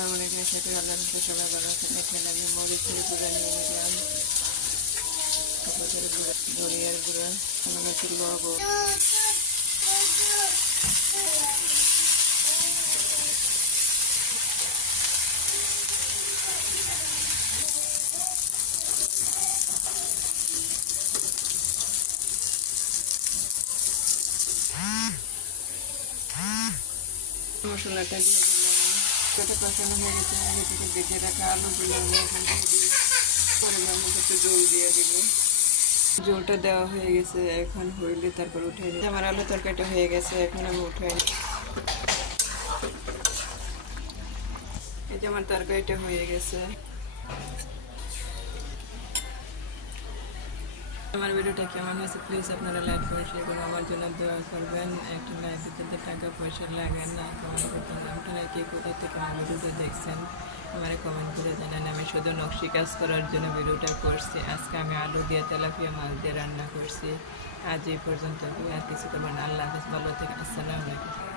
আসসালামু আলাইকুম। সাথে আল্লাহ রহমতে সবাই ভালো আছেন। এখানে আমি মরিচের গুঁড়া নিয়ে নিলাম, কাপড়ের গুঁড়া, ধনিয়ার গুঁড়া, সামান্য একটু লবণ, মশলাটা দিয়ে দিলাম। যাতে কষানো হয়ে গেছে, আগে থেকে বেটে রাখা আলুগুলো আমি এখন দিয়ে দিই। পরিমাণ মতো একটু জল দিয়ে দিব। জলটা দেওয়া হয়ে গেছে, এখন হইলে তারপর উঠে দিই। আমার আলু তরকারিটা হয়ে গেছে, এখন আমি উঠাই। এই যে আমার তরকারিটা হয়ে গেছে। আমার ভিডিওটা কেমন হয়েছে প্লিজ আপনারা লাইক করে শেয়ার করে আমার জন্য দোয়া করবেন। একটা লাইক দিতে টাকা পয়সা লাগে না, কমেন্ট করতে না। আপনারা কে কোথা থেকে আমার ভিডিওটা দেখছেন আমার কমেন্ট করে জানান। আমি শুধু নকশি কাজ করার জন্য ভিডিওটা করছি। আজকে আমি আলু দিয়ে তেলাপিয়া মাছ দিয়ে রান্না করছি। আজ এই পর্যন্ত, আর কিছু করবেন। আল্লাহ হাফেজ, ভালো থেকে। আসসালামু আলাইকুম।